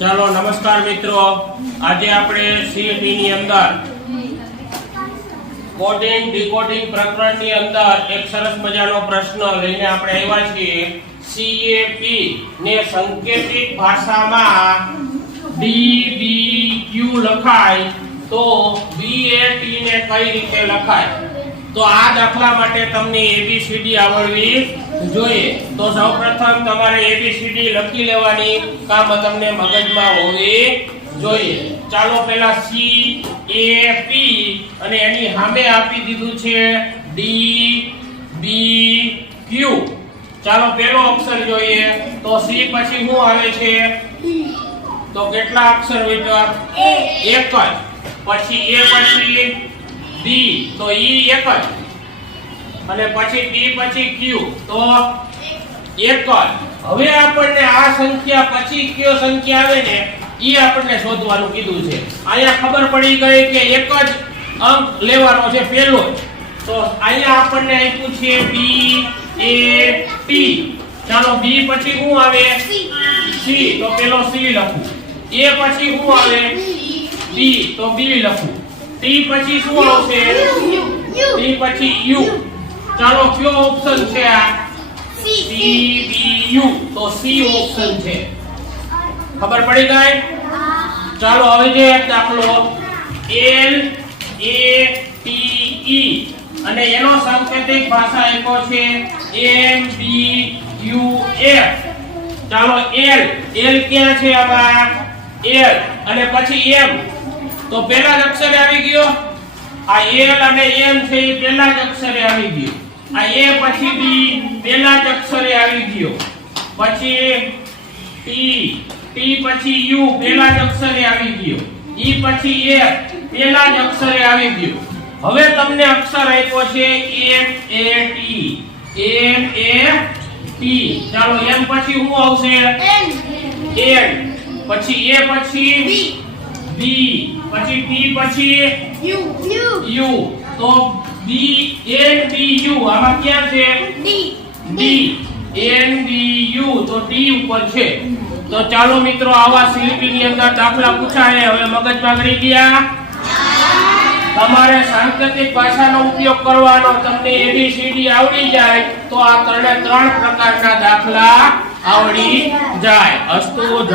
ચાલો નમસ્કાર મિત્રો, આજે આપણે સીએટી ની અંદર કોડિંગ ડીકોડિંગ પ્રકરણની અંદર એક સરસ મજાનો પ્રશ્ન લઈને આપણે આવ્યા છીએ। CAP ને સંકેતિક ભાષામાં DBQ લખાય તો BAT ને કઈ રીતે લખાય? તો આ દાખલા માટે તમને ABCD આવડવી જોઈએ। તો સૌપ્રથમ તમારે ABCD લખી લેવાની કામ તમને મગજમાં હોવી જોઈએ। ચાલો પહેલા CAP અને એની સામે આપી દીધું છે DBQ। ચાલો પહેલો અક્ષર જોઈએ તો C પછી શું આવે છે? તો કેટલા અક્ષર બેટા? એક જ। પછી A પછી B તો E એક જ, અને પછી P પછી Q તો એક જ। હવે આપણને આ સંખ્યા પછી કયો સંખ્યા આવે ને ઈ આપણને શોધવાનું કીધું છે। અહીંયા ખબર પડી ગઈ કે એક જ અંક લેવાનો છે પહેલો, તો અહીંયા આપણને આપ્યું છે B A T। ચાલો B પછી શું આવે? C તો પેલો C લખું। A પછી શું આવે? B તો B લખું। T પછી શું આવશે? T પછી U। ચાલો કયો ઓપ્શન છે આ? C B U તો C ઓપ્શન છે। ખબર પડી ગઈ? ચાલો હવે જે એક દાખલો L A T E અને એનો સાંકેતિક ભાષા આપ્યો છે M B U F। ચાલો L ક્યાં છે આમાં? L અને પછી M તો પહેલા જ અક્ષરે આવી ગયો। આ L અને M છે એ પહેલા જ અક્ષરે આવી ગયો। આ A પછી B પહેલા જ અક્ષરે આવી ગયો। પછી T પછી U પહેલા જ અક્ષરે આવી ગયો। E પછી F પહેલા જ અક્ષરે આવી ગયો। હવે તમને અક્ષર આપ્યો છે M A T। ચાલો M પછી શું આવશે? N પછી A પછી B પછી T પછી U તો B N B U આમાં ક્યાં છે? D N B U તો D ઉપર છે। તો ચાલો મિત્રો આવા સીઈટી ની અંદર દાખલા પૂછાય હવે મગજમાં ગળી ગયા? તમારે સાંકેતિક ભાષાનો ઉપયોગ કરવાનો, તમને ABCD આવડી જાય તો આ ત્રણે ત્રણ પ્રકારના દાખલા આવડી જાય। અસ્તુ।